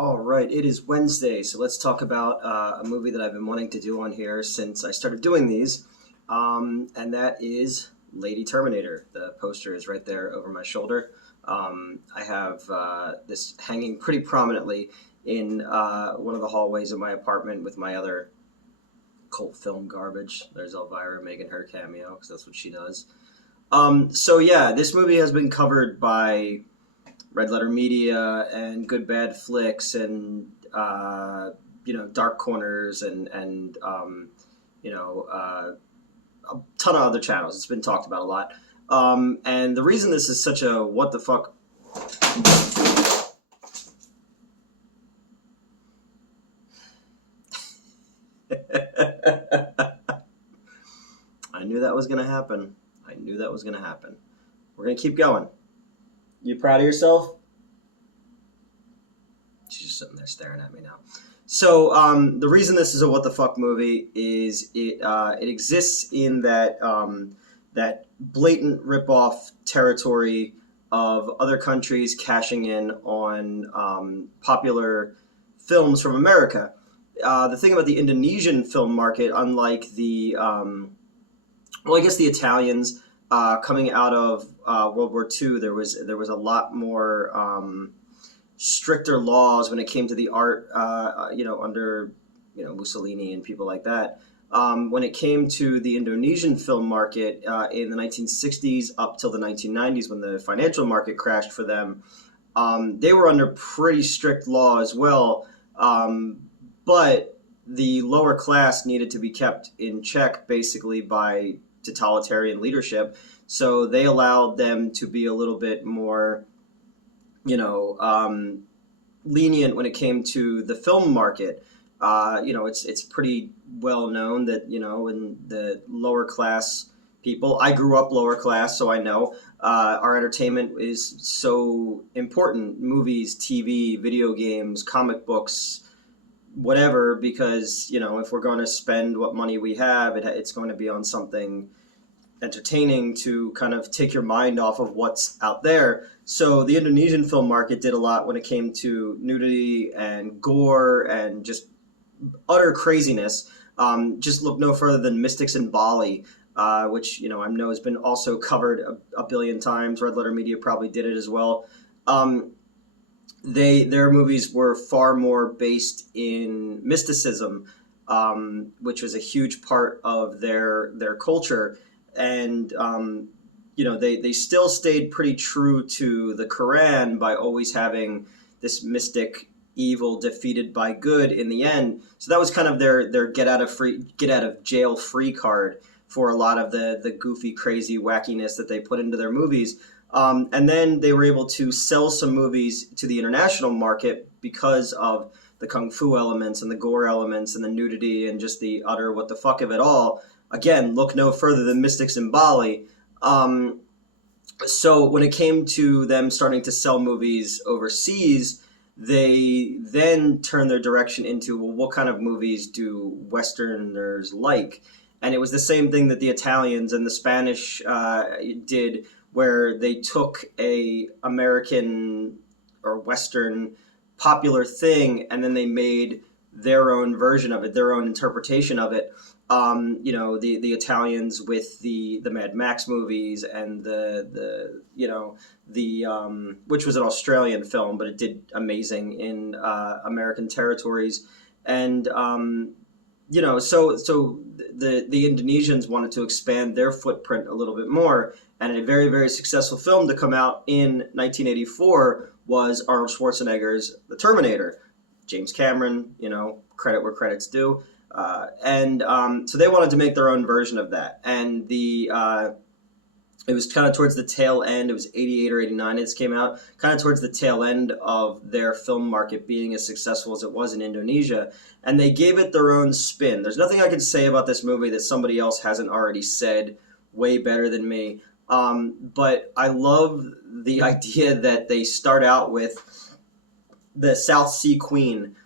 All right, it is Wednesday, so let's talk about a movie that I've been wanting to do on here since I started doing these, and that is Lady Terminator. The poster is right there over my shoulder. I have this hanging pretty prominently in one of the hallways of my apartment with my other cult film garbage. There's Elvira making her cameo, because that's what she does. So yeah, this movie has been covered by Red Letter Media and Good Bad Flicks and Dark Corners and a ton of other channels. It's been talked about a lot. And the reason this is such a what the fuck. I knew that was gonna happen. I knew that was gonna happen. We're gonna keep going. You proud of yourself? She's just sitting there staring at me now. So the reason this is a what the fuck movie is it exists in that blatant ripoff territory of other countries cashing in on popular films from America. The thing about the Indonesian film market, unlike I guess the Italians, coming out of World War II, there was a lot more stricter laws when it came to the art, under Mussolini and people like that. When it came to the Indonesian film market in the 1960s up till the 1990s, when the financial market crashed for them, they were under pretty strict law as well. But the lower class needed to be kept in check, basically, by totalitarian leadership. So they allowed them to be a little bit more, lenient when it came to the film market. It's pretty well known that, in the lower class people, I grew up lower class, so I know our entertainment is so important. Movies, TV, video games, comic books, whatever, because, if we're going to spend what money we have, it's going to be on something entertaining to kind of take your mind off of what's out there. So the Indonesian film market did a lot when it came to nudity and gore and just utter craziness. Just look no further than Mystics in Bali, which I know has been also covered a billion times. Red Letter Media probably did it as well. Their movies were far more based in mysticism, which was a huge part of their culture. And they still stayed pretty true to the Quran by always having this mystic evil defeated by good in the end. So that was kind of their get out of jail free card for a lot of the goofy, crazy wackiness that they put into their movies. And then they were able to sell some movies to the international market because of the kung fu elements and the gore elements and the nudity and just the utter what the fuck of it all. Again, look no further than Mystics in Bali. So when it came to them starting to sell movies overseas, they then turned their direction into, well, what kind of movies do Westerners like? And it was the same thing that the Italians and the Spanish did, where they took a American or Western popular thing and then they made their own version of it, their own interpretation of it. The Italians with the Mad Max movies and the which was an Australian film, but it did amazing in American territories. And so the Indonesians wanted to expand their footprint a little bit more, and a very, very successful film to come out in 1984 was Arnold Schwarzenegger's The Terminator. James Cameron, credit where credit's due. So they wanted to make their own version of that. And it was kind of towards the tail end. It was 88 or 89 it came out, kind of towards the tail end of their film market being as successful as it was in Indonesia. And they gave it their own spin. There's nothing I can say about this movie that somebody else hasn't already said way better than me. But I love the idea that they start out with the South Sea Queen,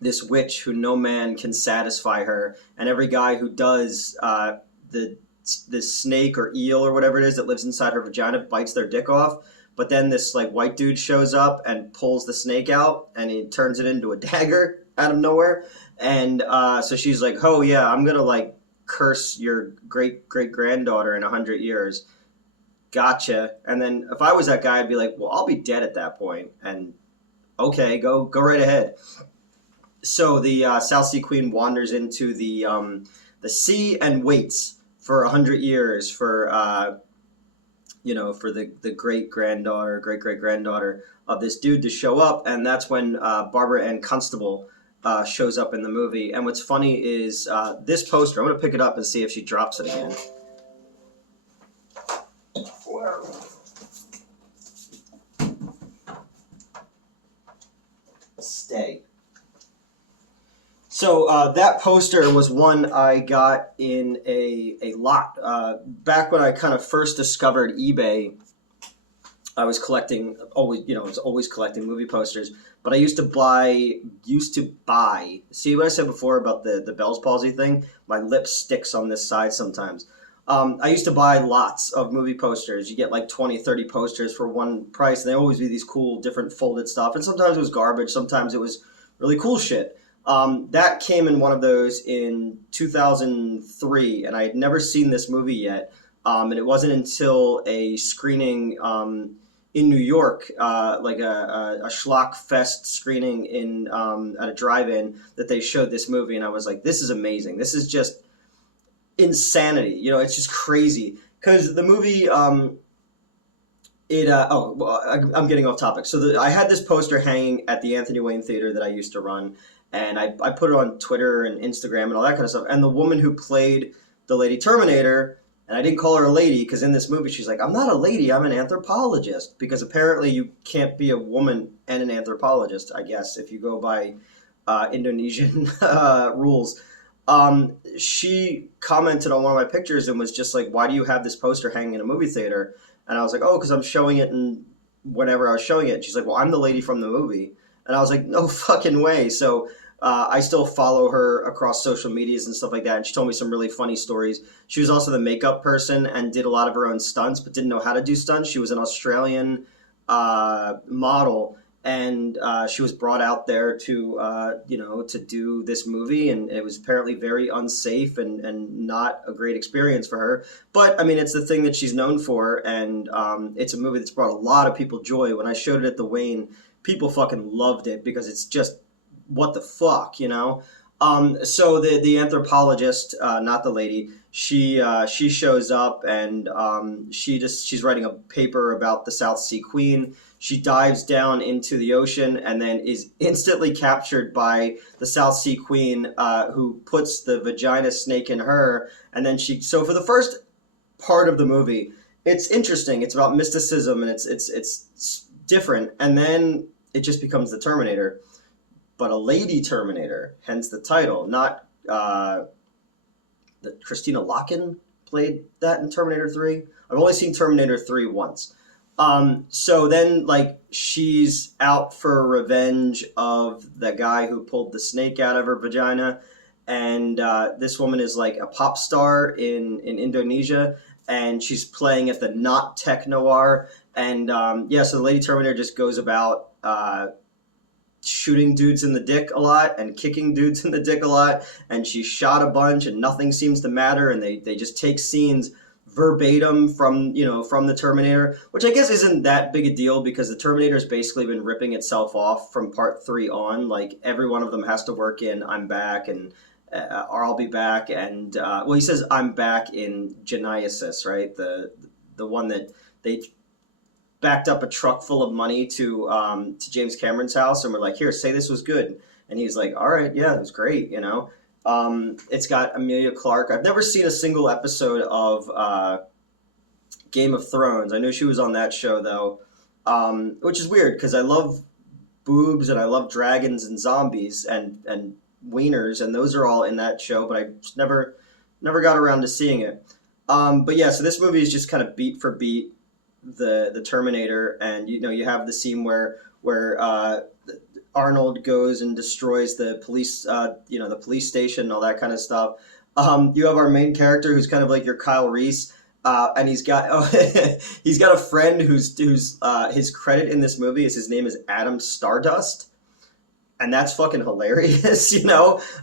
this witch who no man can satisfy her, and every guy who does, the snake or eel or whatever it is that lives inside her vagina bites their dick off. But then this like white dude shows up and pulls the snake out, and he turns it into a dagger out of nowhere. And so she's like, "Oh yeah, I'm gonna like curse your great great granddaughter in 100 years." Gotcha. And then if I was that guy, I'd be like, "Well, I'll be dead at that point." And okay, go right ahead. So the South Sea Queen wanders into the sea and waits for 100 years for for the great great granddaughter of this dude to show up, and that's when Barbara Ann Constable shows up in the movie. And what's funny is this poster. I'm gonna pick it up and see if she drops it again. Stay. So that poster was one I got in a lot. Back when I kind of first discovered eBay, I was collecting I was always collecting movie posters. But I used to buy. See what I said before about the Bell's palsy thing? My lip sticks on this side sometimes. I used to buy lots of movie posters. You get like 20, 30 posters for one price, and they always be these cool, different folded stuff. And sometimes it was garbage, sometimes it was really cool shit. That came in one of those in 2003, and I had never seen this movie yet. And it wasn't until a screening in New York, like a schlock fest screening in at a drive-in, that they showed this movie, and I was like, "This is amazing! This is just insanity!" It's just crazy because the movie. I'm getting off topic. So I had this poster hanging at the Anthony Wayne Theater that I used to run, and I put it on Twitter and Instagram and all that kind of stuff. And the woman who played the Lady Terminator, and I didn't call her a lady because in this movie she's like, "I'm not a lady, I'm an anthropologist," because apparently you can't be a woman and an anthropologist, I guess, if you go by Indonesian rules. She commented on one of my pictures and was just like, "Why do you have this poster hanging in a movie theater?" And I was like, "Oh, because I'm showing it in whenever I was showing it." And she's like, "Well, I'm the lady from the movie." And I was like, "No fucking way." So I still follow her across social medias and stuff like that. And she told me some really funny stories. She was also the makeup person and did a lot of her own stunts, but didn't know how to do stunts. She was an Australian model, and she was brought out there to do this movie, and it was apparently very unsafe and not a great experience for her. But I mean, it's the thing that she's known for, and it's a movie that's brought a lot of people joy. When I showed it at the Wayne, people fucking loved it because it's just what the fuck. So the anthropologist, not the lady, she shows up, and she's writing a paper about the South Sea Queen. She dives down into the ocean and then is instantly captured by the South Sea Queen, who puts the vagina snake in her. And then so for the first part of the movie, it's interesting. It's about mysticism, and it's different. And then it just becomes the Terminator, but a lady Terminator, hence the title. Not that Christina Loken played that in Terminator 3. I've only seen Terminator 3 once. So then, like, she's out for revenge of the guy who pulled the snake out of her vagina. And this woman is like a pop star in Indonesia, and she's playing at the Not Tech Noir. And so the Lady Terminator just goes about shooting dudes in the dick a lot and kicking dudes in the dick a lot. And she shot a bunch, and nothing seems to matter. And they just take scenes verbatim from the Terminator, which I guess isn't that big a deal because the Terminator's basically been ripping itself off from part 3 on. Like, every one of them has to work in "I'm back" and or "I'll be back," and he says "I'm back" in Genesis, right? The one that they backed up a truck full of money to James Cameron's house and were like, "Here, say this was good," and he's like, "All right, yeah, it was great." It's got Emilia Clarke. I've never seen a single episode of Game of Thrones. I knew she was on that show though, which is weird because I love boobs and I love dragons and zombies and wieners, and those are all in that show, but I just never got around to seeing it. But yeah, so this movie is just kind of beat for beat the Terminator, and you have the scene where Arnold goes and destroys the police, the police station and all that kind of stuff. You have our main character who's kind of like your Kyle Reese, And he's got he's got a friend who's his credit in this movie is his name is Adam Stardust, and that's fucking hilarious.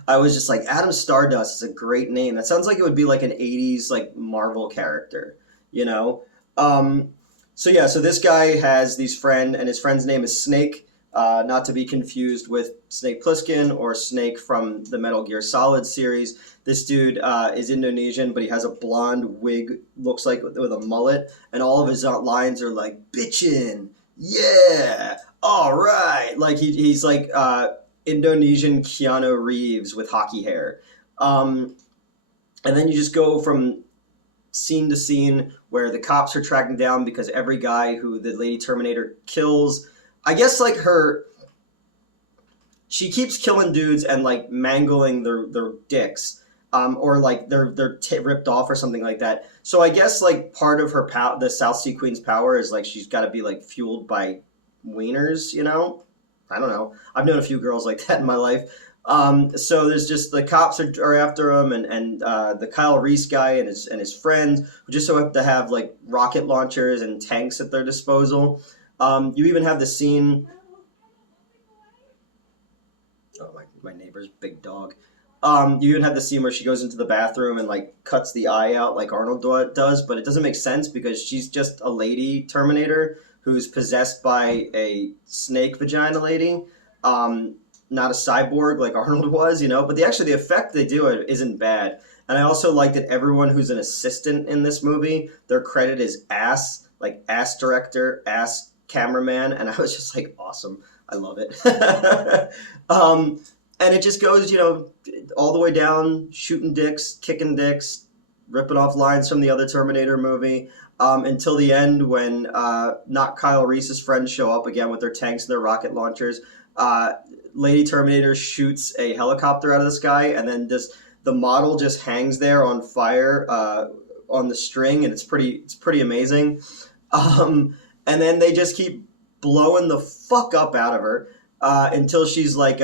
I was just like, Adam Stardust is a great name. That sounds like it would be like an '80s like Marvel character. You know. Um, so yeah, so this guy has these friend, and his friend's name is Snake. Not to be confused with Snake Plissken or Snake from the Metal Gear Solid series. This dude is Indonesian, but he has a blonde wig, looks like with a mullet, and all of his lines are like "bitchin', yeah, all right." Like he's like Indonesian Keanu Reeves with hockey hair. Um, and then you just go from scene to scene where the cops are tracking down because every guy who the Lady Terminator kills, I guess like she keeps killing dudes and like mangling their dicks, or like they're ripped off or something like that. So I guess like part of her the South Sea Queen's power is like she's got to be like fueled by wieners. I don't know. I've known a few girls like that in my life. So there's just the cops are after him, and the Kyle Reese guy and his friends who just so happen to have like rocket launchers and tanks at their disposal. You even have the scene. Oh, my neighbor's big dog. You even have the scene where she goes into the bathroom and like cuts the eye out like Arnold does, but it doesn't make sense because she's just a lady Terminator who's possessed by a snake vagina lady, not a cyborg like Arnold was. But the effect they do it isn't bad. And I also like that everyone who's an assistant in this movie, their credit is ass, like ass director, ass cameraman, and I was just like, awesome. I love it. And it just goes, all the way down, shooting dicks, kicking dicks, ripping off lines from the other Terminator movie, until the end when not Kyle Reese's friends show up again with their tanks and their rocket launchers. Lady Terminator shoots a helicopter out of the sky, and then the model just hangs there on fire on the string, and it's pretty amazing. And then they just keep blowing the fuck up out of her until she's like,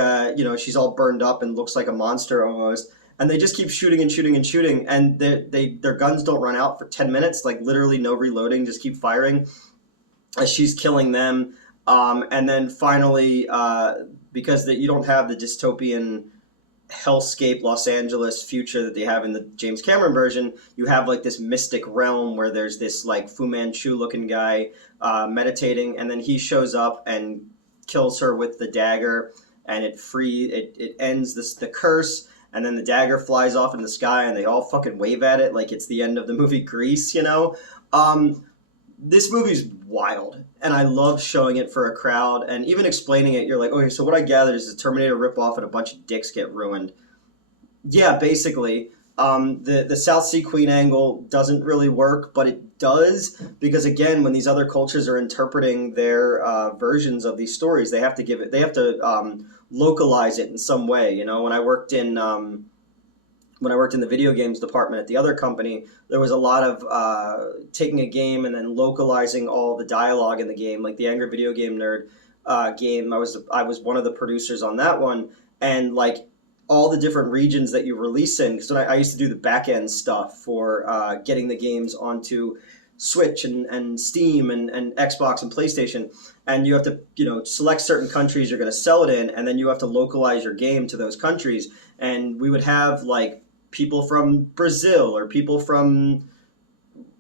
she's all burned up and looks like a monster almost. And they just keep shooting and shooting and shooting, and their guns don't run out for 10 minutes, like literally no reloading, just keep firing as she's killing them. And then finally, because you don't have the dystopian hellscape Los Angeles future that they have in the James Cameron version, you have like this mystic realm where there's this like Fu Manchu looking guy meditating, and then he shows up and kills her with the dagger, and it ends the curse, and then the dagger flies off in the sky, and they all fucking wave at it like it's the end of the movie Grease. This movie's wild, and I love showing it for a crowd, and even explaining it. You're like, okay, so what I gathered is the Terminator ripoff and a bunch of dicks get ruined. Yeah, basically. The South Sea Queen angle doesn't really work, but it does because again, when these other cultures are interpreting their versions of these stories, they have to localize it in some way. When I worked in the video games department at the other company, there was a lot of taking a game and then localizing all the dialogue in the game, like the Angry Video Game Nerd game. I was one of the producers on that one, and like all the different regions that you release in. Because I used to do the back end stuff for getting the games onto Switch and Steam and Xbox and PlayStation, and you have to select certain countries you're going to sell it in, and then you have to localize your game to those countries. And we would have like people from Brazil or people from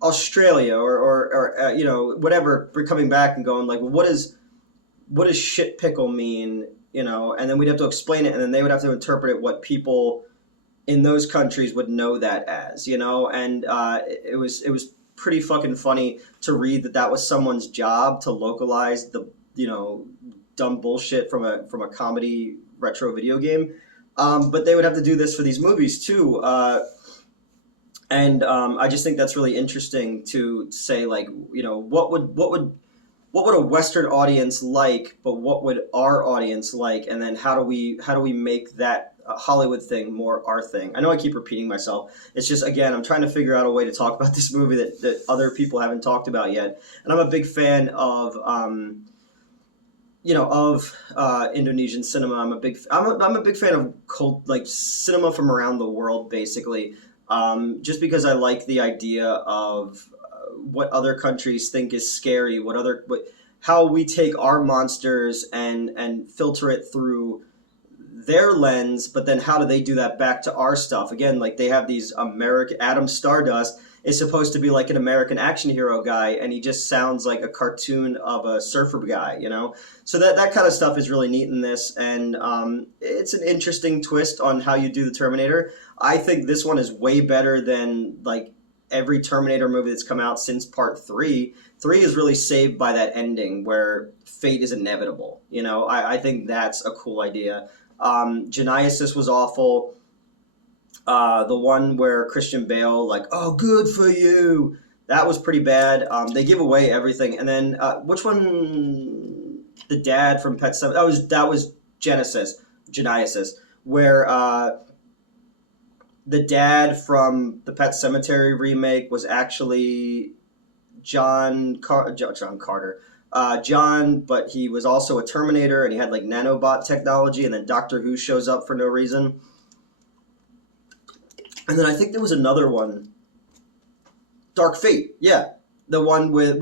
Australia or whatever coming back and going like, well, what does shit pickle mean? And then we'd have to explain it, and then they would have to interpret it what people in those countries would know that as, and it was pretty fucking funny to read that was someone's job to localize the dumb bullshit from a comedy retro video game. But they would have to do this for these movies too. And I just think that's really interesting to say, like, what would a Western audience like, but what would our audience like, and then how do we make that Hollywood thing more our thing? I know I keep repeating myself. It's just, again, I'm trying to figure out a way to talk about this movie that other people haven't talked about yet. And I'm a big fan of Indonesian cinema. I'm a big fan of cinema from around the world, basically. just because I like the idea of what other countries think is scary, how we take our monsters and filter it through their lens, but then how do they do that back to our stuff? Again, like they have these American Adam Stardust is supposed to be like an American action hero guy, and he just sounds like a cartoon of a surfer guy, you know. So that kind of stuff is really neat in this, and it's an interesting twist on how you do the Terminator. I think this one is way better than like every Terminator movie that's come out since Part Three. Three is really saved by that ending where fate is inevitable. You know, I think that's a cool idea. Genesis was awful. The one where Christian Bale, like, oh, good for you. That was pretty bad. They give away everything. And then, which one? The dad from Pet Sematary. That was Genesis, where the dad from the Pet Sematary remake was actually John Carter. John, but he was also a Terminator, and he had like nanobot technology. And then Doctor Who shows up for no reason. And then I think there was another one, Dark Fate. Yeah, the one where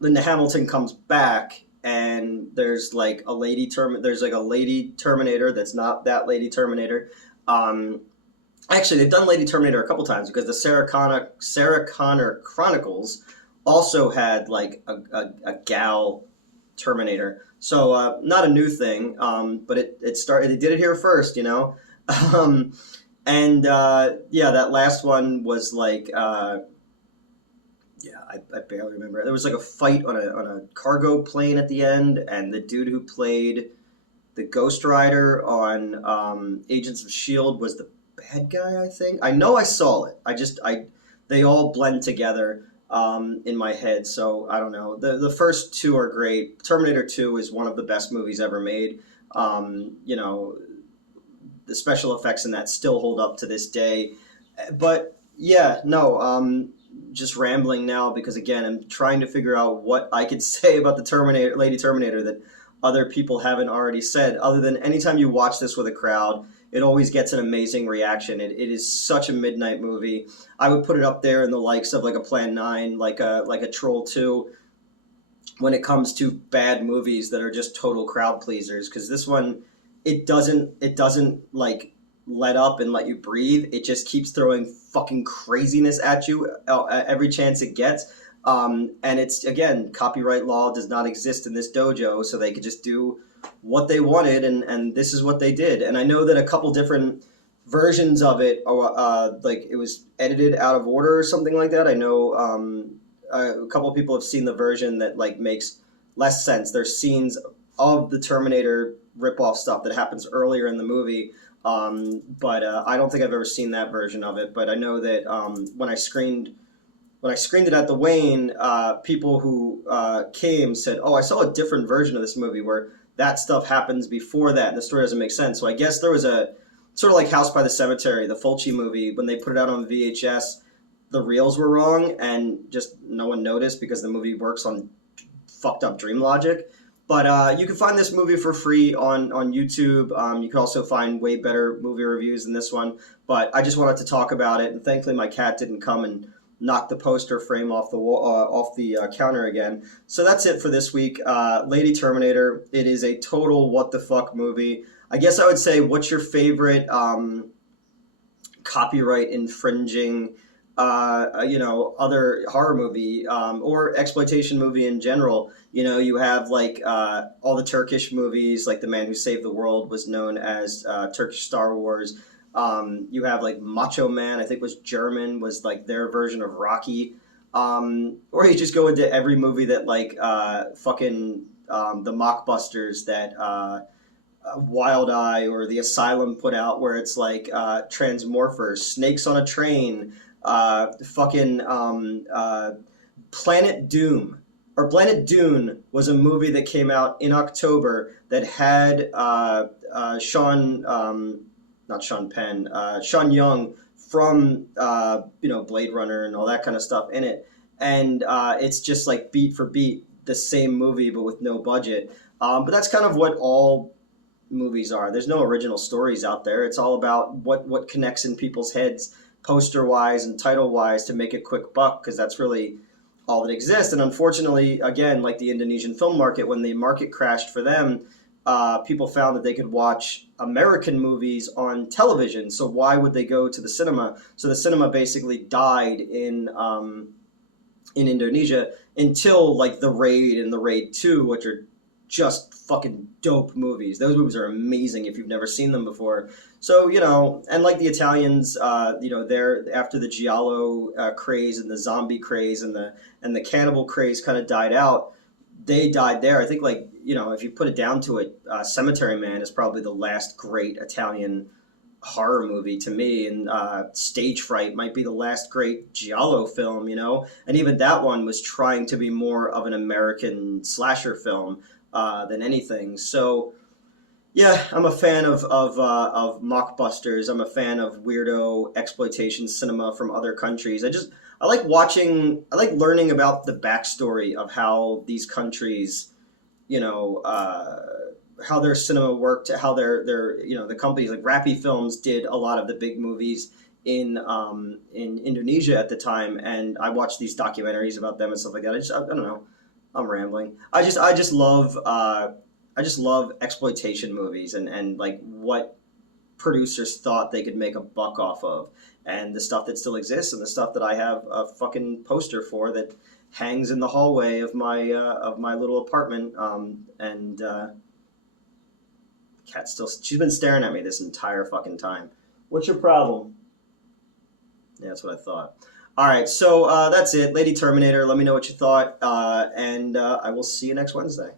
Linda Hamilton comes back, and there's like a lady Terminator that's not that lady Terminator. Actually, they've done Lady Terminator a couple times because the Sarah Connor Chronicles also had like a gal Terminator. So not a new thing, but it started. They did it here first, you know. And yeah, that last one was like yeah, I barely remember. There was like a fight on a cargo plane at the end, and the dude who played the Ghost Rider on Agents of Shield was the bad guy. I think I know I saw it. They all blend together in my head. So I don't know. The first two are great. Terminator 2 is one of the best movies ever made. You know, the special effects in that still hold up to this day. But yeah, no, just rambling now because again, I'm trying to figure out what I could say about the Terminator, Lady Terminator, that other people haven't already said. Other than anytime you watch this with a crowd, it always gets an amazing reaction. It is such a midnight movie. I would put it up there in the likes of like a Plan 9, like a Troll 2, when it comes to bad movies that are just total crowd pleasers. Because this one, it doesn't like let up and let you breathe. It just keeps throwing fucking craziness at you every chance it gets. And it's, again, copyright law does not exist in this dojo, so they could just do what they wanted, and this is what they did. And I know that a couple different versions of it, like it was edited out of order or something like that. I know a couple of people have seen the version that like makes less sense. There's scenes of the Terminator ripoff stuff that happens earlier in the movie, but I don't think I've ever seen that version of it. But I know that when I screened it at the Wayne, people who came said, "Oh, I saw a different version of this movie where that stuff happens before that, and the story doesn't make sense." So I guess there was a sort of like House by the Cemetery, the Fulci movie, when they put it out on VHS, the reels were wrong, and just no one noticed because the movie works on fucked up dream logic. But you can find this movie for free on YouTube. You can also find way better movie reviews than this one. But I just wanted to talk about it, and thankfully my cat didn't come and knock the poster frame off the wall, off the counter again. So that's it for this week. Lady Terminator. It is a total what the fuck movie. I guess I would say, what's your favorite copyright infringing, other horror movie or exploitation movie in general? You know, you have like all the Turkish movies, like The Man Who Saved the World was known as Turkish Star Wars. You have like Macho Man, I think was German, was like their version of Rocky. Or you just go into every movie that like the mockbusters that Wild Eye or The Asylum put out, where it's like Transmorphers, Snakes on a Train, Planet Doom. Or Planet Dune was a movie that came out in October that had Sean Young from Blade Runner and all that kind of stuff in it, and it's just like beat for beat the same movie but with no budget. But that's kind of what all movies are. There's no original stories out there. It's all about what connects in people's heads, poster wise and title wise, to make a quick buck, because that's really all that exists. And unfortunately, again, like the Indonesian film market, when the market crashed for them, people found that they could watch American movies on television. So why would they go to the cinema? So the cinema basically died in Indonesia until like The Raid and The Raid 2, which are just fucking dope movies. Those movies are amazing if you've never seen them before. So, and like the Italians, they're after the giallo craze and the zombie craze and the cannibal craze kind of died out. They died there. I think, like, if you put it down to it, Cemetery Man is probably the last great Italian horror movie to me, and Stage Fright might be the last great giallo film, and even that one was trying to be more of an American slasher film than anything. So yeah, I'm a fan of mockbusters. I'm a fan of weirdo exploitation cinema from other countries. I like watching. I like learning about the backstory of how these countries, you know, uh, how their cinema worked, how their the companies like Rappy Films did a lot of the big movies in Indonesia at the time, and I watched these documentaries about them and stuff like that. I don't know. I'm rambling. I just love exploitation movies and like what producers thought they could make a buck off of, and the stuff that still exists, and the stuff that I have a fucking poster for that hangs in the hallway of my little apartment. And Cat still, she's been staring at me this entire fucking time. What's your problem? Yeah, that's what I thought. All right, so that's it, Lady Terminator. Let me know what you thought, and I will see you next Wednesday.